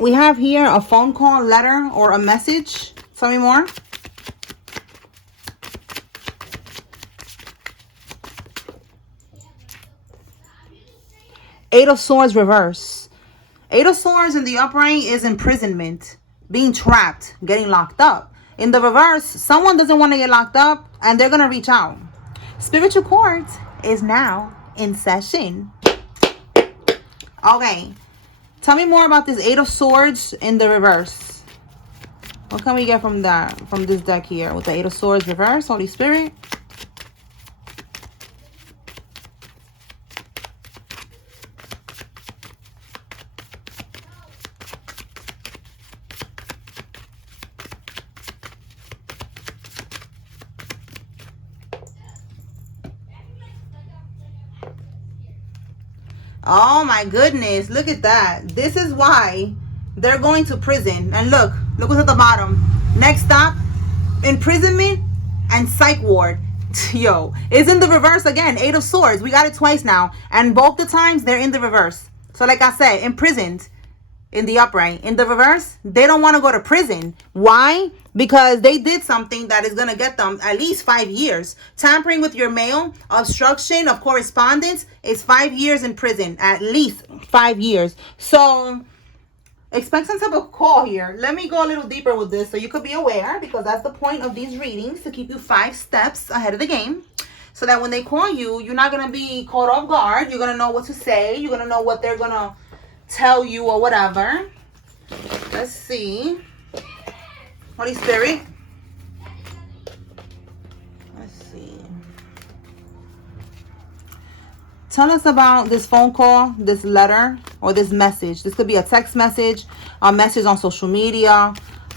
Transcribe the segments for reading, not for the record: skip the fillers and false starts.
We have here a phone call, letter, or a message. Tell me more. Eight of Swords reverse. Eight of Swords in the upright is imprisonment, being trapped, getting locked up. In the reverse, someone doesn't want to get locked up and they're going to reach out. Spiritual court is now in session. Okay. Tell me more about this Eight of Swords in the reverse. What can we get from this deck here with the Eight of Swords reverse, Holy Spirit? Oh my goodness, look at that. This is why they're going to prison. And look what's at the bottom. Next stop, imprisonment and psych ward. Yo, it's in the reverse again. Eight of Swords. We got it twice now. And both the times they're in the reverse. So like I said, imprisoned in the upright. In the reverse, they don't want to go to prison. Why? Because they did something that is going to get them at least 5 years. Tampering with your mail, obstruction of correspondence is 5 years in prison. At least 5 years. So expect some type of call here. Let me go a little deeper with this so you could be aware, because that's the point of these readings, to keep you 5 steps ahead of the game. So that when they call you, you're not going to be caught off guard. You're going to know what to say. You're going to know what they're going to tell you or whatever. Let's see. Holy Spirit. Let's see. Tell us about this phone call, this letter, or this message. This could be a text message, a message on social media,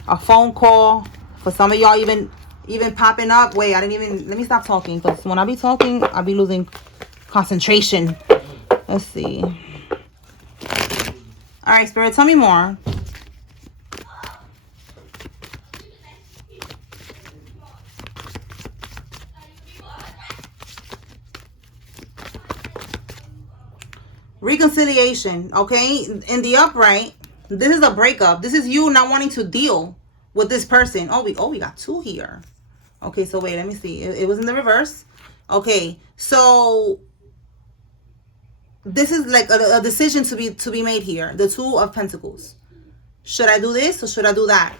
a phone call. For some of y'all, even popping up. Wait, let me stop talking, because when I be talking, I be losing concentration. Let's see. All right, Spirit, tell me more. Reconciliation, okay? In the upright, this is a breakup. This is you not wanting to deal with this person. Oh, we got 2 here. Okay, so wait, let me see. It was in the reverse. Okay, so this is like a decision to be made here. The 2 of Pentacles. Should I do this or should I do that?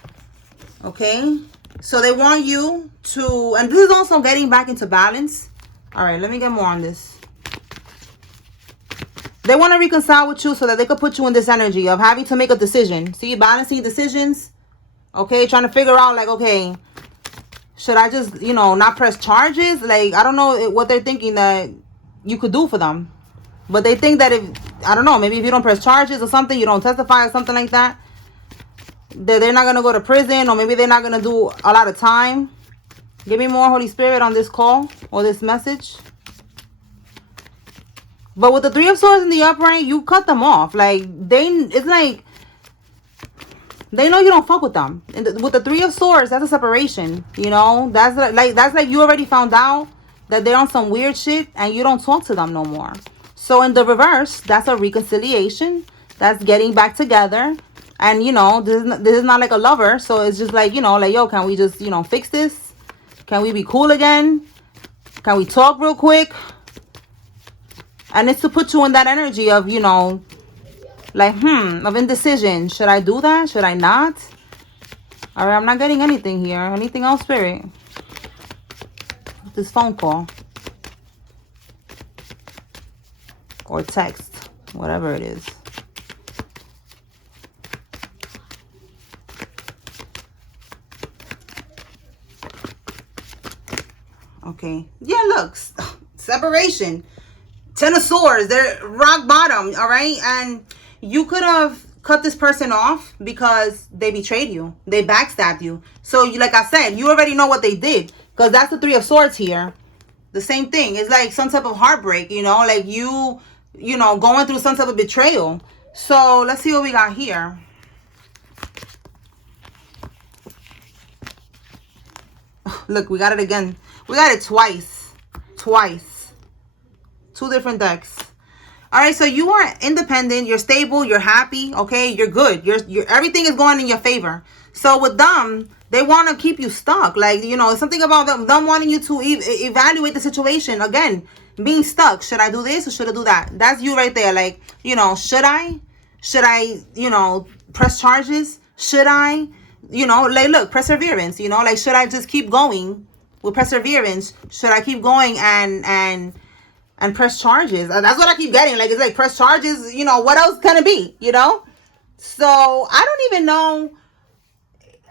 Okay, so they want you to, and this is also getting back into balance. All right, let me get more on this. They want to reconcile with you so that they could put you in this energy of having to make a decision. See, balancing decisions. Okay, trying to figure out like, okay, should I just, not press charges? Like, I don't know what they're thinking that you could do for them. But they think that I don't know, maybe if you don't press charges or something, you don't testify or something like that, that they're not going to go to prison, or maybe they're not going to do a lot of time. Give me more, Holy Spirit, on this call or this message. But with the 3 of Swords in the upright, you cut them off. Like, it's like they know you don't fuck with them. And with the 3 of Swords, that's a separation. That's like you already found out that they're on some weird shit and you don't talk to them no more. So in the reverse, that's a reconciliation. That's getting back together. And, this is not like a lover. So it's just like, like, yo, can we just, fix this? Can we be cool again? Can we talk real quick? And it's to put you in that energy of, like, of indecision. Should I do that? Should I not? All right, I'm not getting anything here. Anything else, Spirit? This phone call. Or text. Whatever it is. Okay. Yeah, look. Separation. 10 of Swords. They're rock bottom. All right. And you could have cut this person off because they betrayed you. They backstabbed you. So, like I said, you already know what they did. Because that's the 3 of Swords here. The same thing. It's like some type of heartbreak, like you going through some type of betrayal. So, let's see what we got here. Look, we got it again. We got it twice. 2 different decks. All right, so you are independent, you're stable, you're happy, okay, you're good, you're everything is going in your favor. So with them, they want to keep you stuck. Like, you know, something about them wanting you to evaluate the situation. Again, being stuck. Should I do this or should I do that? That's you right there. Like, you know, should I, you know, press charges? Should I, you know, like, look, perseverance, you know, like, should I just keep going with perseverance? Should I keep going and press charges? That's what I keep getting. Like, it's like press charges, you know, what else can it be, you know? So I don't even know.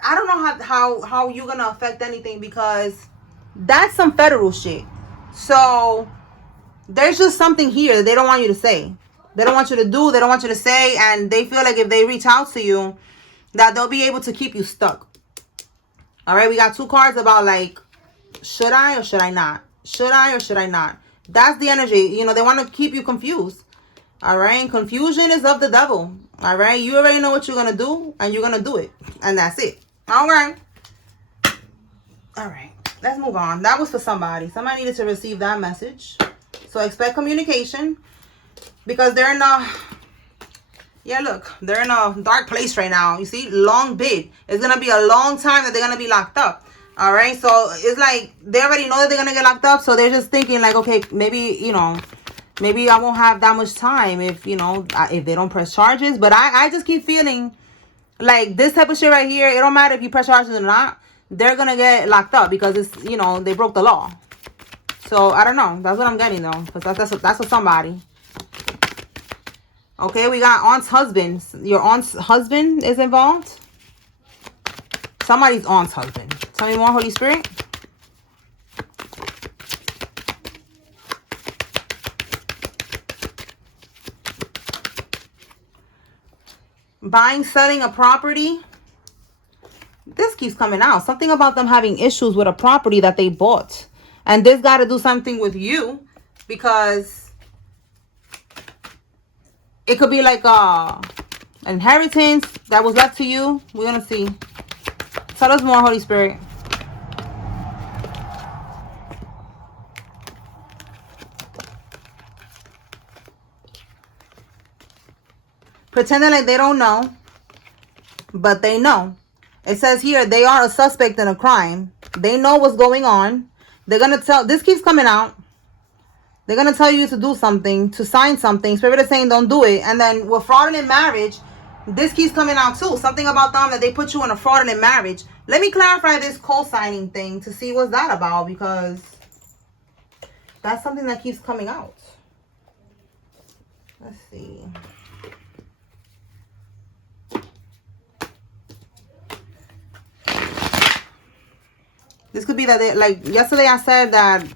I don't know how you're gonna affect anything, because that's some federal shit. So there's just something here that they don't want you to say. They don't want you to do, they don't want you to say, and they feel like if they reach out to you, that they'll be able to keep you stuck. All right, we got 2 cards about, like, should I or should I not? Should I or should I not? That's the energy. You know, they want to keep you confused. All right, confusion is of the devil. All right, you already know what you're going to do, and you're going to do it. And that's it. All right. All right, let's move on. That was for somebody. Somebody needed to receive that message. So expect communication, because they're in a, yeah, look, they're in a dark place right now. You see, long bid. It's going to be a long time that they're going to be locked up. All right, so it's like they already know that they're going to get locked up. So they're just thinking like, okay, maybe, you know, maybe I won't have that much time if, you know, if they don't press charges. But I just keep feeling like this type of shit right here, it don't matter if you press charges or not, they're going to get locked up because it's, you know, they broke the law. So I don't know. That's what I'm getting though, because that's for somebody. Okay, we got aunt's husband. Your aunt's husband is involved. Somebody's aunt's husband. Tell me more, Holy Spirit. Buying, selling a property. This keeps coming out. Something about them having issues with a property that they bought. And this got to do something with you, because it could be like a inheritance that was left to you. We're going to see. Tell us more, Holy Spirit. Pretending like they don't know, but they know. It says here, they are a suspect in a crime. They know what's going on. They're going to tell, this keeps coming out. They're going to tell you to do something, to sign something. Spirit is saying don't do it. And then with fraudulent marriage, this keeps coming out too. Something about them that they put you in a fraudulent marriage. Let me clarify this co-signing thing to see what's that about, because that's something that keeps coming out. Let's see. This could be that they, like yesterday I said that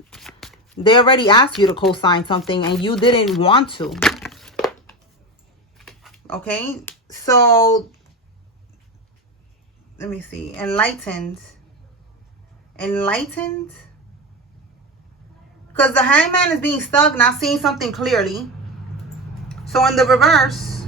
they already asked you to co-sign something and you didn't want to. Okay, so let me see. Enlightened. Because the hangman is being stuck, not seeing something clearly. So in the reverse,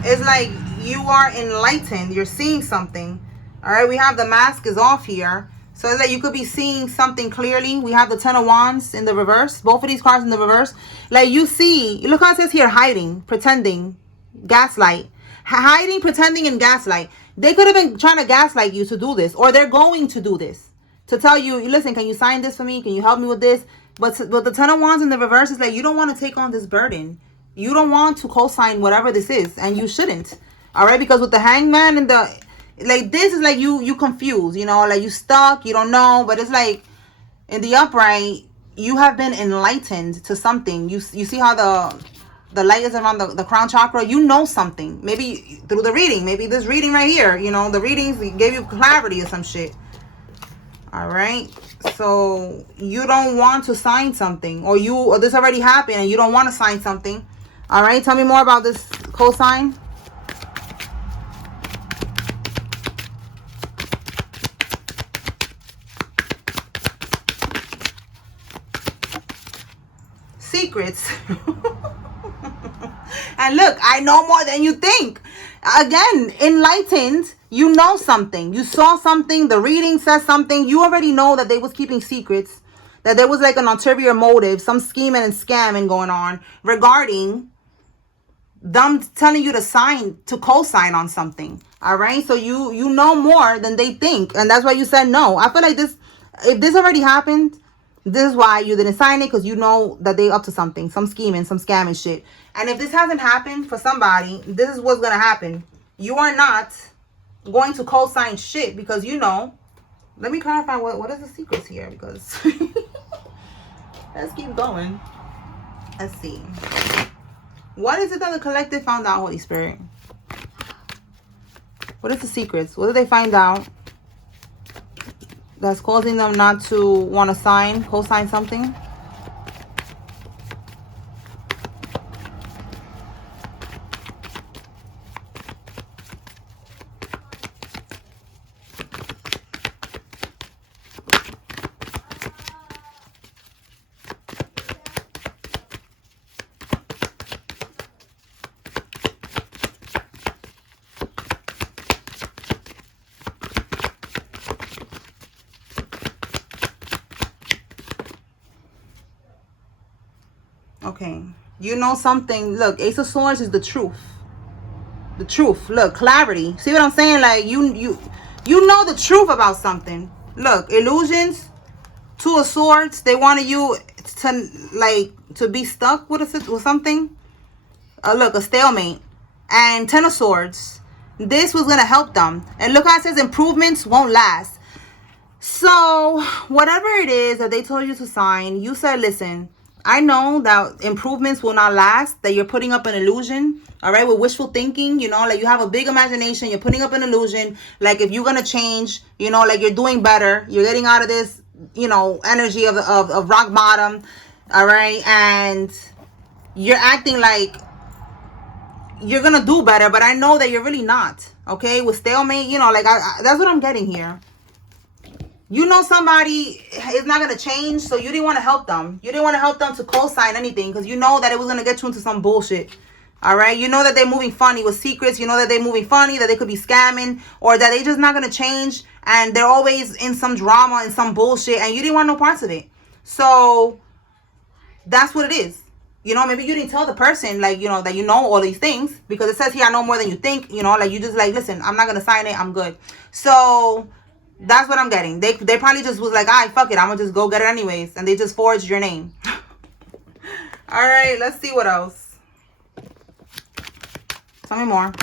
it's like you are enlightened. You're seeing something. All right, we have the mask is off here. So it's like you could be seeing something clearly. We have the 10 of Wands in the reverse. Both of these cards in the reverse. Like you see, look how it says here, hiding, pretending, gaslight. Hiding, pretending, and gaslight. They could have been trying to gaslight you to do this. Or they're going to do this. To tell you, listen, can you sign this for me? Can you help me with this? But the 10 of Wands in the reverse is like, you don't want to take on this burden. You don't want to co-sign whatever this is. And you shouldn't. All right? Because with the hangman and the... like this is like you confused, you know, like you stuck, you don't know. But it's like in the upright, you have been enlightened to something. You see how the light is around the crown chakra. You know something, maybe through the reading, maybe this reading right here, you know, the readings gave you clarity or some shit. All right, so you don't want to sign something, or this already happened and you don't want to sign something. All right, tell me more about this cosign. Secrets. And look, I know more than you think. Again, enlightened, you know something. You saw something. The reading says something. You already know that they was keeping secrets. that there was like an ulterior motive, some scheming and scamming going on regarding them telling you to sign, to co-sign on something. All right, so you know more than they think, and that's why you said no. I feel like this, if this already happened, this is why you didn't sign it, because you know that they up to something, some scheming, some scamming shit. And if this hasn't happened for somebody, this is what's gonna happen. You are not going to co-sign shit, because you know. Let me clarify what is the secrets here, because let's keep going. Let's see. What is it that the collective found out, Holy Spirit? What is the secrets? What did they find out that's causing them not to want to co-sign something? Okay, you know something. Look, Ace of Swords is the truth. The truth. Look, clarity. See what I'm saying? Like you know the truth about something. Look, illusions. Two of Swords. They wanted you to be stuck with something. Look, a stalemate. And Ten of Swords. This was gonna help them. And look how it says improvements won't last. So whatever it is that they told you to sign, you said, listen, I know that improvements will not last, that you're putting up an illusion, all right, with wishful thinking, you know, like you have a big imagination, you're putting up an illusion, like if you're going to change, you know, like you're doing better, you're getting out of this, you know, energy of rock bottom, all right, and you're acting like you're going to do better, but I know that you're really not, okay, with stalemate, you know, like that's what I'm getting here. You know somebody is not going to change, so you didn't want to help them. You didn't want to help them to co-sign anything, because you know that it was going to get you into some bullshit. All right? You know that they're moving funny with secrets. You know that they're moving funny, that they could be scamming, or that they're just not going to change, and they're always in some drama and some bullshit, and you didn't want no parts of it. So that's what it is. You know, maybe you didn't tell the person, like, you know, that you know all these things, because it says here, I know more than you think, you know, like you just like, listen, I'm not going to sign it. I'm good. So that's what I'm getting. They probably just was like, all right, fuck it, I'm gonna just go get it anyways, and they just forged your name. All right, let's see what else. Tell me more.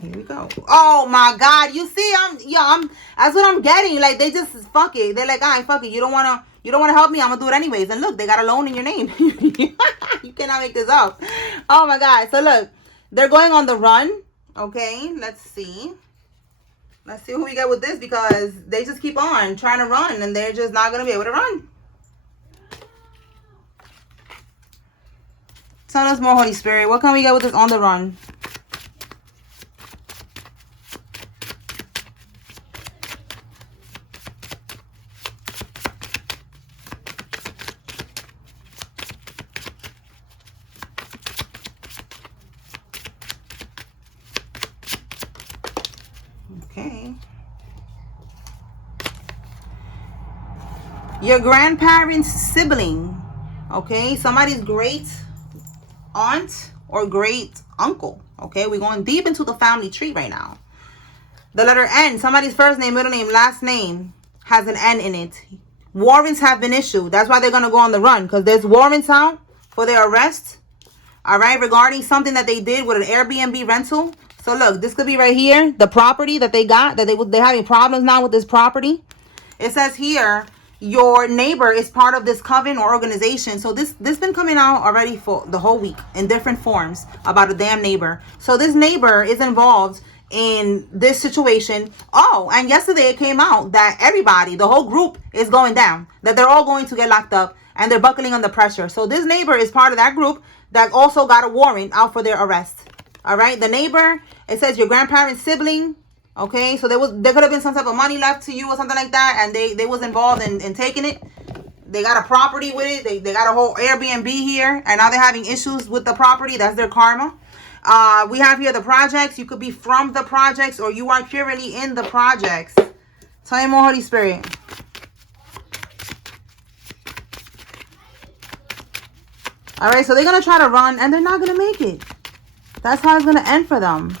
Here we go. Oh my God, you see, that's what I'm getting. Like they just fuck it. They're like, all right, fuck it. You don't wanna help me. I'm gonna do it anyways. And look, they got a loan in your name. You cannot make this up. Oh my God. So look, they're going on the run. Okay, let's see. Let's see who we get with this, because they just keep on trying to run and they're just not going to be able to run. Tell us more, Holy Spirit. What can we get with this on the run? Okay. Your grandparents' sibling. Okay. Somebody's great aunt or great uncle. Okay. We're going deep into the family tree right now. The letter N. Somebody's first name, middle name, last name has an N in it. Warrants have been issued. That's why they're going to go on the run, because there's warrants out for their arrest. All right. Regarding something that they did with an Airbnb rental. So look, this could be right here, the property that they got, that they're having problems now with this property. It says here, your neighbor is part of this coven or organization. So this been coming out already for the whole week in different forms about a damn neighbor. So this neighbor is involved in this situation. Oh, and yesterday it came out that everybody, the whole group is going down, that they're all going to get locked up and they're buckling under pressure. So this neighbor is part of that group that also got a warrant out for their arrest. All right, the neighbor, it says your grandparent's sibling. Okay, so there could have been some type of money left to you or something like that, and they was involved in taking it. They got a property with it. They got a whole Airbnb here, and now they're having issues with the property. That's their karma. We have here the projects. You could be from the projects, or you are purely in the projects. Tell me more, Holy Spirit. All right, so they're going to try to run, and they're not going to make it. That's how it's going to end for them.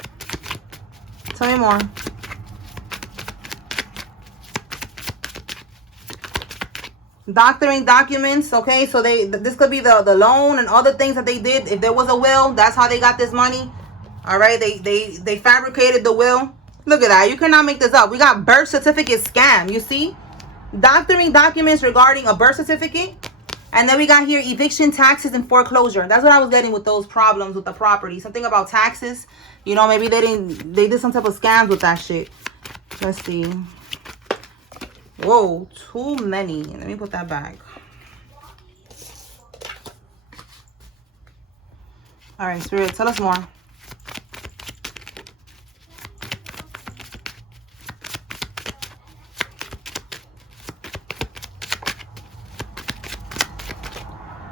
Tell me more. Doctoring documents, okay? So this could be the loan and other things that they did. If there was a will, that's how they got this money. All right, they fabricated the will. Look at that. You cannot make this up. We got birth certificate scam, you see? Doctoring documents regarding a birth certificate. And then we got here eviction, taxes, and foreclosure. That's what I was getting with those problems with the property. Something about taxes. You know, maybe they did some type of scams with that shit. Let's see. Whoa, too many. Let me put that back. All right, Spirit, tell us more.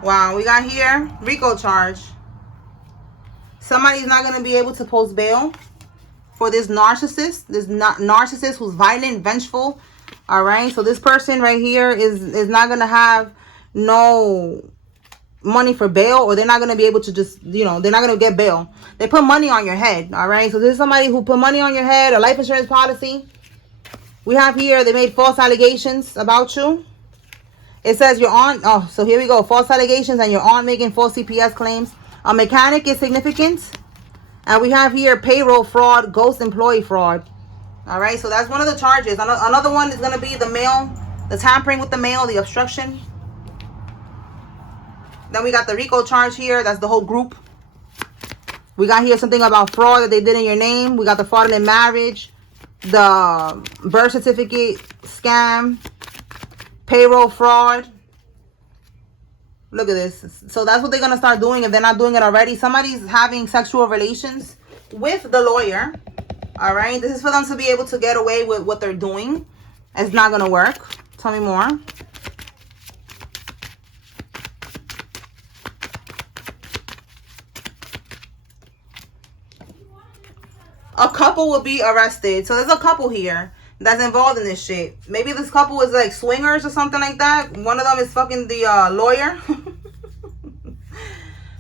Wow, we got here RICO charge. Somebody's not going to be able to post bail for this narcissist. This narcissist who's violent, vengeful. All right, so this person right here is not going to have no money for bail, or they're not going to be able to just, you know, they're not going to get bail. They put money on your head. All right, so this is somebody who put money on your head, a life insurance policy. We have here, they made false allegations about you. It says your aunt, oh, so here we go. False allegations and your aunt making false CPS claims. A mechanic is significant. And we have here payroll fraud, ghost employee fraud. All right, so that's one of the charges. Another one is going to be the mail, the tampering with the mail, the obstruction. Then we got the RICO charge here. That's the whole group. We got here something about fraud that they did in your name. We got the fraudulent marriage, the birth certificate scam, payroll fraud. Look at this. So that's what they're going to start doing if they're not doing it already. Somebody's having sexual relations with the lawyer. All right. This is for them to be able to get away with what they're doing. It's not going to work. Tell me more. A couple will be arrested. So there's a couple here that's involved in this shit. Maybe this couple is like swingers or something like that. One of them is fucking the lawyer.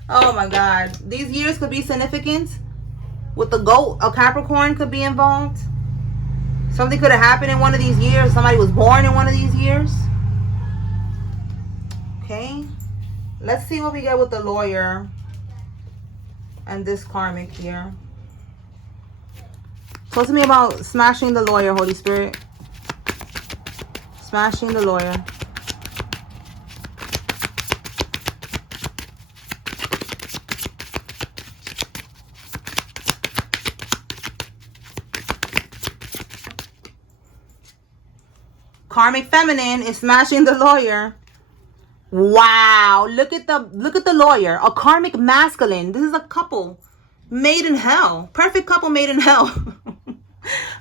Oh my God. These years could be significant. With the goat, a Capricorn could be involved. Something could have happened in one of these years. Somebody was born in one of these years. Okay. Let's see what we get with the lawyer and this karmic here. Talk to me about smashing the lawyer, Holy Spirit. Smashing the lawyer. Karmic feminine is smashing the lawyer. Wow, look at the lawyer. A karmic masculine. This is a couple made in hell. Perfect couple made in hell.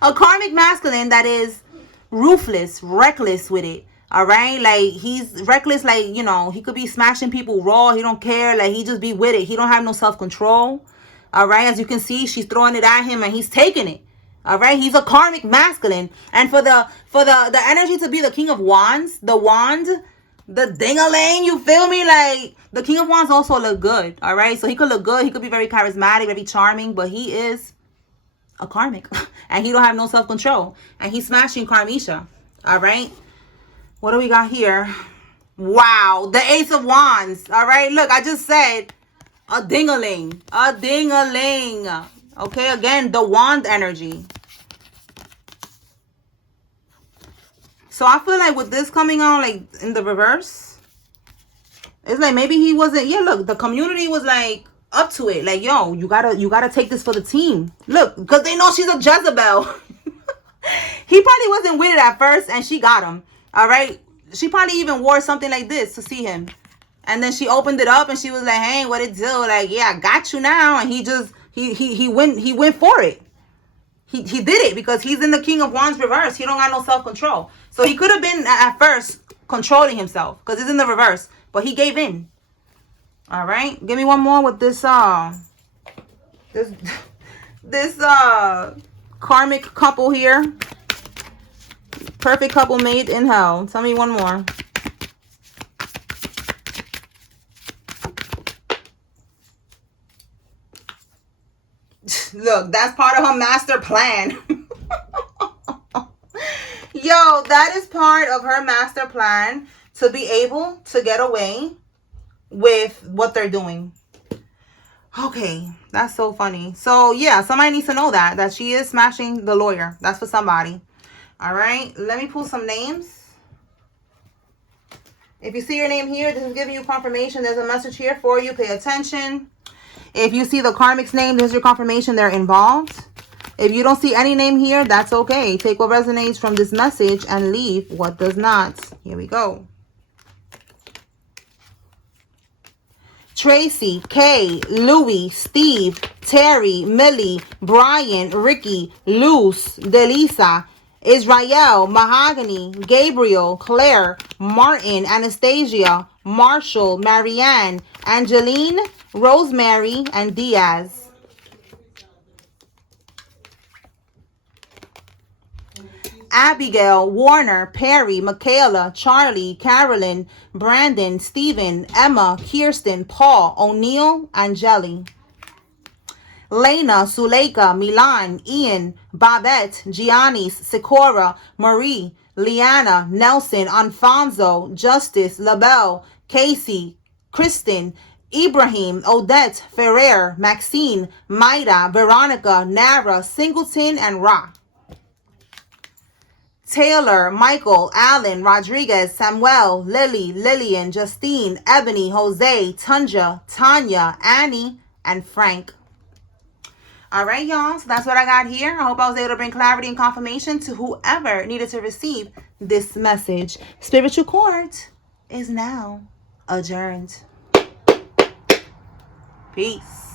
A karmic masculine that is ruthless, reckless with it. All right, like he's reckless, like, you know, he could be smashing people raw. He don't care, like he just be with it. He don't have no self-control. All right, as you can see, she's throwing it at him and he's taking it. All right, he's a karmic masculine. And for the energy to be the King of Wands, the wand, the ding-a-ling, you feel me? Like the King of Wands also look good. All right, so he could look good. He could be very charismatic, very charming, but he is a karmic and he don't have no self-control, and he's smashing Karmisha. All right, what do we got here? Wow, the Ace of Wands. All right, look, I just said a ding-a-ling, a ding-a-ling. Okay, again, the wand energy. So I feel like with this coming on, like in the reverse, it's like maybe he wasn't, yeah, look, the community was like up to it, like, yo, you gotta take this for the team. Look, because they know she's a Jezebel. He probably wasn't with it at first, and she got him. All right, she probably even wore something like this to see him, and then she opened it up and she was like, hey, what it do? Like, yeah, I got you now. And he just he went for it. He did it because he's in the King of Wands reverse. He don't got no self-control. So he could have been at first controlling himself because it's in the reverse, but he gave in. All right, give me one more with this this karmic couple here. Perfect couple made in hell. Tell me one more. Look, that's part of her master plan. Yo, that is part of her master plan to be able to get away with what they're doing. Okay, that's so funny. So, yeah, somebody needs to know that she is smashing the lawyer. That's for somebody. All right, let me pull some names. If you see your name here, this is giving you confirmation. There's a message here for you. Pay attention. If you see the karmic's name, this is your confirmation they're involved. If you don't see any name here, that's okay. Take what resonates from this message and leave what does not. Here we go. Tracy, Kay, Louie, Steve, Terry, Millie, Brian, Ricky, Luz, Delisa, Israel, Mahogany, Gabriel, Claire, Martin, Anastasia, Marshall, Marianne, Angeline, Rosemary, and Diaz. Abigail, Warner, Perry, Michaela, Charlie, Carolyn, Brandon, Stephen, Emma, Kirsten, Paul, O'Neill, and Jelly. Lena, Suleika, Milan, Ian, Babette, Giannis, Sikora, Marie, Liana, Nelson, Alfonso, Justice, LaBelle, Casey, Kristen, Ibrahim, Odette, Ferrer, Maxine, Maida, Veronica, Nara, Singleton, and Ra. Taylor, Michael, Allen, Rodriguez, Samuel, Lily, Lillian, Justine, Ebony, Jose, Tunja, Tanya, Annie, and Frank. All right, y'all. So that's what I got here. I hope I was able to bring clarity and confirmation to whoever needed to receive this message. Spiritual court is now adjourned. Peace.